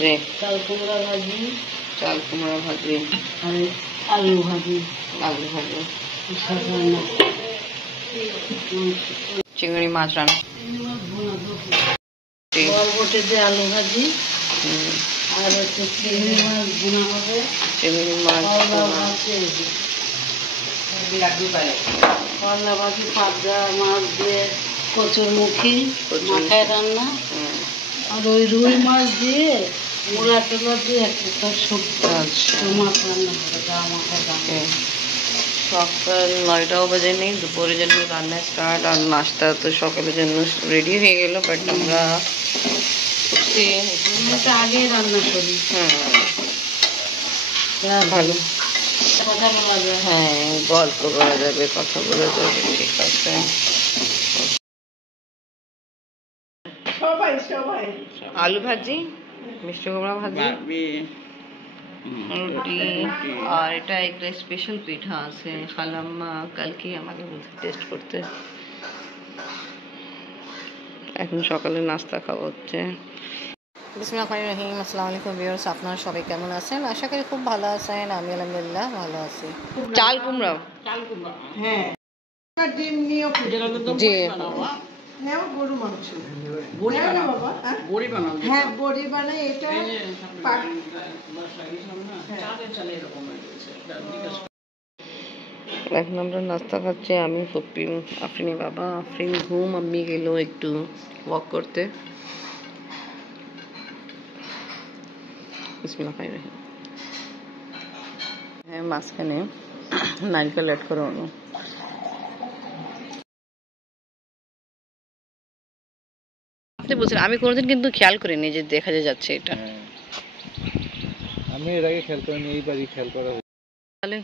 জি চাল কুমড়া ভাজি, চাল কুমড়া ভাজি, আর আলু ভাজি, আলু ভাজি, শাক রান্না, চিংড়ি মাছ রান্না, বরবটি দিয়ে আলু ভাজি, আর হচ্ছে চিংড়ি মাছ ভুনা হবে, চিংড়ি মাছ, করলা ভাজি, পাবদা মাছ দিয়ে কচুরমুখী মাথায় রান্না, আর ওই রুই মাছ দিয়ে মূলা টোলা দিয়ে একটা শুক্তো মাছ রান্না করে দেওয়া মাথায় রান্না। সকাল 9টাও বাজে নেই, দুপুরের জন্য রান্না স্টার্ট, আর নাস্তা তো সকালের জন্য রেডি হয়ে গেল, বাট আমরা আগেই রান্না করি। ভালো, কথা বলা যায়, হ্যাঁ গল্প করা যাবে, কথা বলা যাবে, ঠিক আছে। আলু ভাজি, মিষ্টি কুমড়া ভাজি, রুটি, আর এটা একটা স্পেশাল পিঠা আছে, খালাম্মা কালকে আমাকে বলছে টেস্ট করতে। এখন সকালে নাস্তা খাওয়া হচ্ছে। বিসমিল্লাহির রহিম, আসসালামু আলাইকুম ভিউয়ার্স, আপনারা সবাই কেমন আছেন? আশা করি খুব ভালো আছেন। আমি আলহামদুলিল্লাহ ভালো আছি। চাল কুমড়া, হ্যাঁ ডিম নিয়ে জি নেও, গরু মাংস বড়ি বানাও বাবা, বড়ি বানাও, হ্যাঁ বড়ি বানাই। এটা এখন আমরা নাস্তা খাচ্ছি, আমি ফুপ্পি, আফরিন বাবা। আফরিন ঘুম, আম্মি গেল একটু ওয়াক করতে। বিসমিল্লাহির রহমানির রহিম। হ্যাঁ মাঝখানে নারকেল অ্যাড করে অন্য আপনি বলছেন, আমি কোনোদিন কিন্তু খেয়াল করিনি যে দেখা যাচ্ছে এটা। আমি এর আগে খেয়াল করিনি, এইবারই খেয়াল করা হয়েছে। তাহলে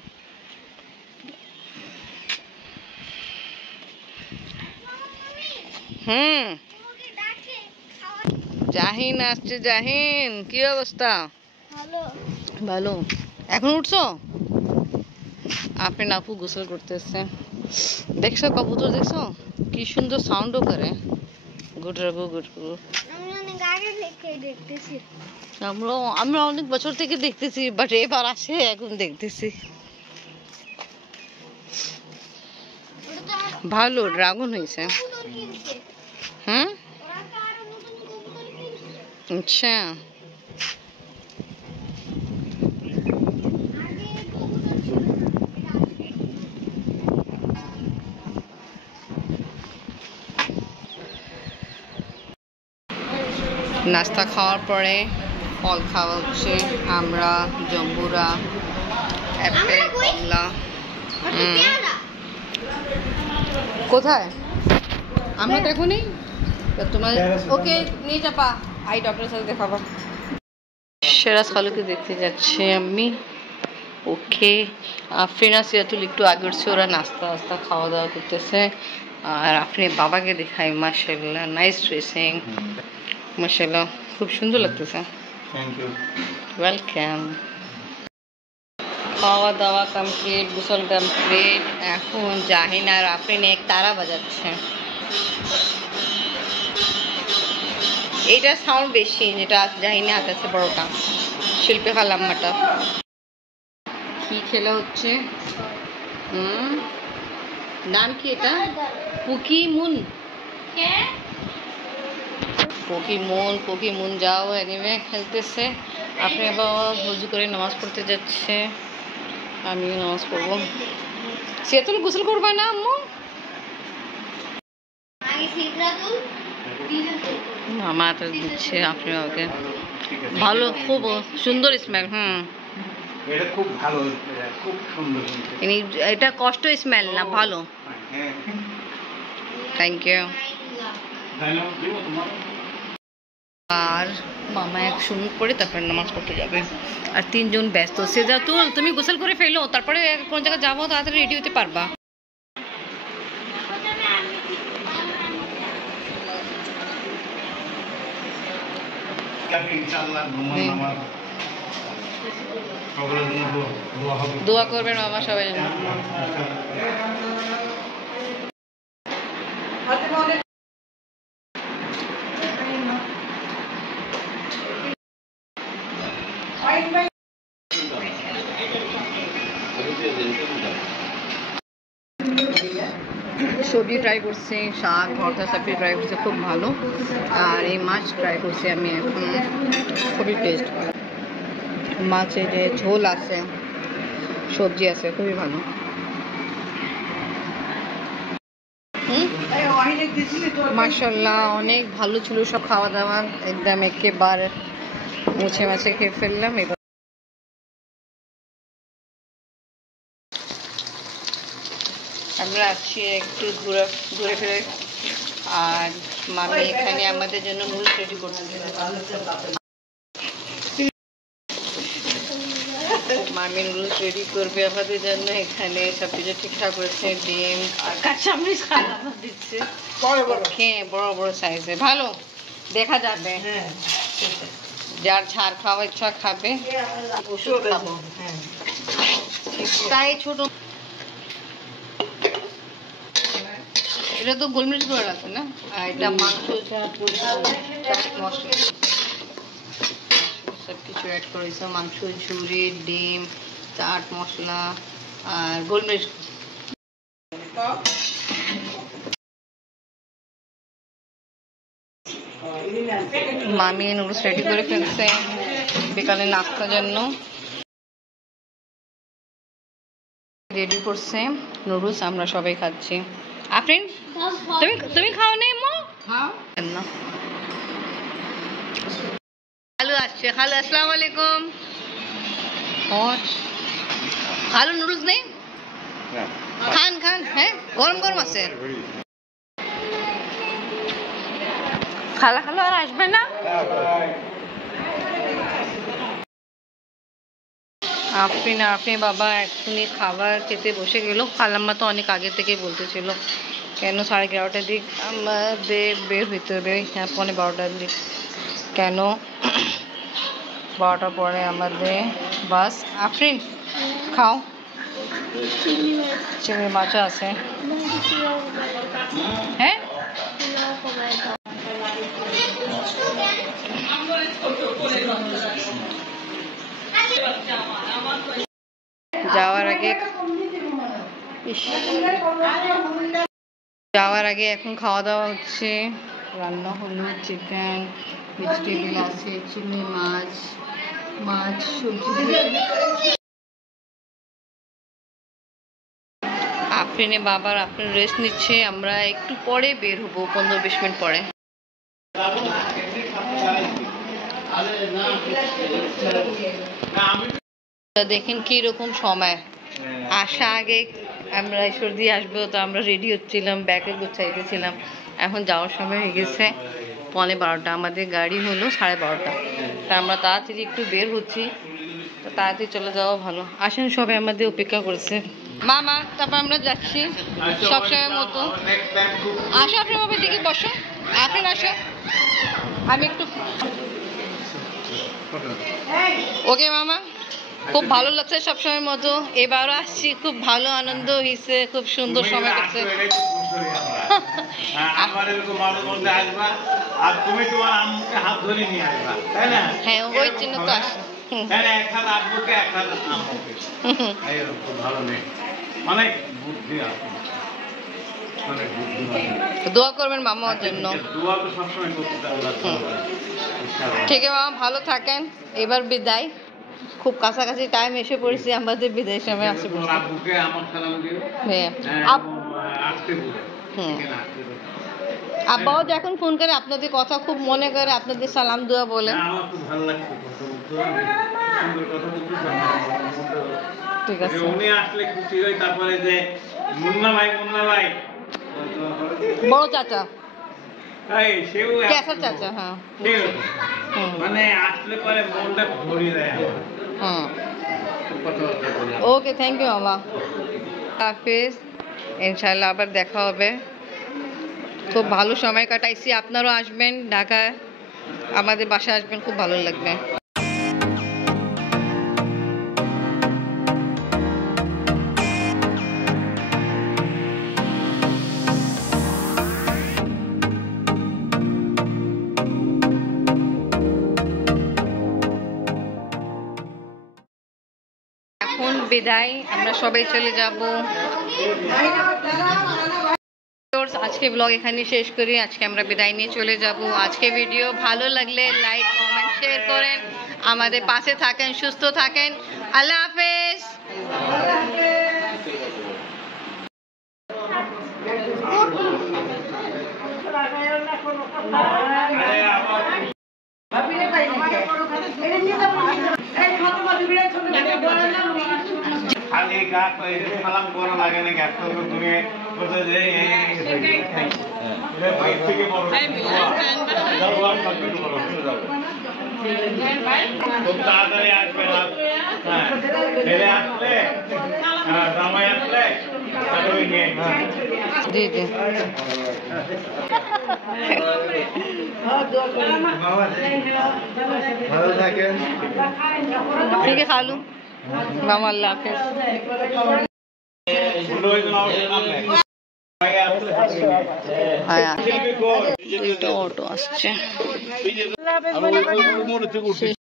জাহিন আসছে। জাহিন, কি অবস্থা? ভালো। এখন উঠছো? আপনি আপু গোসল করতেছে। দেখছো কবুতর, দেখছো কি সুন্দর সাউন্ডও করে, গুটরাগু গুটরু। আমরা অনেক বছর থেকে দেখতেছি, বাট এবার আসে এখন দেখতেছি। ভালো ড্রাগন হয়েছে। আচ্ছা, নাস্তা খাওয়ার পরে ফল খাওয়া হচ্ছে, আমরা জম্বুরা, অ্যাপেল, কমলা। কোথায় আমরা দেখো নি তোমার? ওকে নিয়ে যাবা, আই ডক্টরের সাথে দেখাবো। সেরাজ খালুকে দেখতে যাচ্ছি আমি। ওকে, আফরিনা সিয়াতুল একটু আগে উঠছে, ওরা নাস্তা নাস্তা খাওয়া দাওয়া করতেছে। আর আপনি বাবাকে দেখাই, মাশাআল্লাহ নাইস ড্রেসিং, মাশাআল্লাহ খুব সুন্দর লাগতেছে। Thank you, welcome. খাওয়া দাওয়া কমপ্লিট, গোসল কমপ্লিট। এখন জাহিন আর আফরিন এক তারা বাজাচ্ছে। এইটার সাউন্ড বেশি, যেটা জাহিনে হাতেছে বড়টা, শিল্পী খালাম্মাটা। কি খেলা হচ্ছে? নাম কি এটা? পুকিমুন। পুকিমুন যাও, এনিমে খেলতেছে। আপনি বাবা হুজু করে নামাজ পড়তে যাচ্ছে, আমিও নামাজ পড়বো। সেতুল গোসল করবা না আম্মু? মামা তো দিচ্ছে আপনি ওকে। ভালো, খুব সুন্দর স্মেল। এটা খুব ভালো, খুব সুন্দর। এটা কষ্ট স্মেল না, ভালো। Thank you. আর মামা 100 মিনিট পরে তারপরে নামাজ পড়তে যাবে, আর 3 জন ব্যস্ত। সেজাতুল, তুমি গোসল করে ফেলো, তারপরে কোন জায়গায় যাবো, তাড়াতাড়ি রেডি হতে পারবা। দোয়া করবেন মামা সবাই জন্য। সবজি ট্রাই করছি, শাক ভর্তা সবজি ট্রাই করছি, খুব ভালো। আর এই মাছ ট্রাই করছি আমি এখন, খুবই টেস্ট। মাছের যে ঝোল আছে, সবজি আছে, খুবই ভালো। মাশাআল্লাহ অনেক ভালো ছিল সব খাওয়া দাওয়া, একদম একেবারে মুছে মাছে খেয়ে ফেললাম। এবার আমরা আছি একটু ঘুরে ঘুরে ফিরে, আর মামি এখানে আমাদের জন্য নুডলস রেডি করছে। মামি নুডলস রেডি করবে আমাদের জন্য। এখানে সবকিছু ঠিকঠাক করেছে, ডিম আর কাঁচামরিচ কালানো দিচ্ছে, খেয়ে বড় বড় সাইজে, ভালো দেখা যাবে। যার ঝাড় খাওয়ার ইচ্ছা খাবে, ওষুধ খাবো তাই। ছোট এটা তো গোলমরিচ গুঁড়ো আছে না, আর এটা মাংস মশলা সব কিছু অ্যাড করেছে, মাংস ঝুড়ি, ডিম, চাট মশলা আর গোলমরিচ। মামি নুডলস রেডি করে ফেলছে বিকালে নাস্তার জন্য। রেডি করছে নুডলস, আমরা সবাই খাচ্ছি। আফরিন তুমি তুমি খাও নেই মো? না, খালু আসছে। খালু আসসালামু আলাইকুম। খালু নুডলস নেই? খান খান, হ্যাঁ গরম গরম আছে। খালা খালো আর আসবে না? আপনি বাবা এখনই খাবার খেতে বসে গেল। খালাম্মা তো অনেক আগে থেকেই বলতেছিল কেন 11:30টার দিক আমাদের বের হইতে হবে, হ্যাঁ 11:15টার দিক। কেন 12টার পরে আমাদের বাস। আফরিন খাও, চিংড়ি মাছও আছে। হ্যাঁ যাওয়ার আগে এখন খাওয়া দাওয়া হচ্ছে। রান্না হলো চিকেন, ভেজিটেবল আছে, চিংড়ি মাছ, সবজি। আফরিনে বাবার আপনার রেস্ট নিচ্ছে, আমরা একটু পরে বের হবো, 15-20 মিনিট পরে। দেখেন কি রকম সময়, আসা আগে আমরা সর্দি আসবো তো আমরা রেডি হচ্ছিলাম, ব্যাগে গুছাইতেছিলাম। এখন যাওয়ার সময় হয়ে গেছে 11:15, আমাদের গাড়ি হলো 12:30। তা আমরা তাড়াতাড়ি একটু বের হচ্ছি, তো তাড়াতাড়ি চলে যাওয়া ভালো। আসেন সবাই আমাদের অপেক্ষা করছে। মামা তারপর আমরা যাচ্ছি সবসময় মতো। আসো আপনি বাবার দিকে বসো, আপনি আসো, আমি একটু। ওকে মামা, খুব ভালো লাগছে সবসময় মতো, এবারও আসছি, খুব ভালো আনন্দ হয়েছে, খুব সুন্দর সময় কাটছে। হ্যাঁ ওই জন্য তো আসি। দোয়া করবেন মামার জন্য। ঠিক আছে মামা, ভালো থাকেন। এবার বিদায়, খুব কাছাকাছি টাইম এসে পড়েছি, আমাদের বিদায় সময় আসে পড়ছি। আব্বাও যখন ফোন করে আপনাদের কথা খুব মনে করে, আপনাদের সালাম দোয়া বলে। ঠিক আছে, উনি আসলে খুশি হই। তারপরে যে মুন্না ভাই বড় চাচা, কেসা চাচা, হ্যাঁ মানে আসলে পরে মনটা ভরিয়ে দেয়। ওকে, থ্যাংক ইউ মামা, হাফেজ। ইনশাল্লাহ আবার দেখা হবে। খুব ভালো সময় কাটাইছি, আপনারাও আসবেন ঢাকায়, আমাদের বাসায় আসবেন, খুব ভালো লাগবে। এখন বিদায়, আমরা সবাই চলে যাব। আজকে ব্লগ এখানে শেষ করি। আজকে আমরা বিদায় নিয়ে চলে যাব। আজকে ভিডিও ভালো লাগলে লাইক কমেন্ট শেয়ার করেন, আমাদের পাশে থাকেন, সুস্থ থাকেন। আল্লাহ হাফেজ। খালি গাছ সালাম করা লাগে না, গাছ তুমি খুব তাড়াতাড়ি আসবে না, ছেলে আসলে জামাই আসলে জি জি ভালো থাকেন, ঠিক আছে খালু মামা, আল্লাহ হাফেজ। অটো আসছে।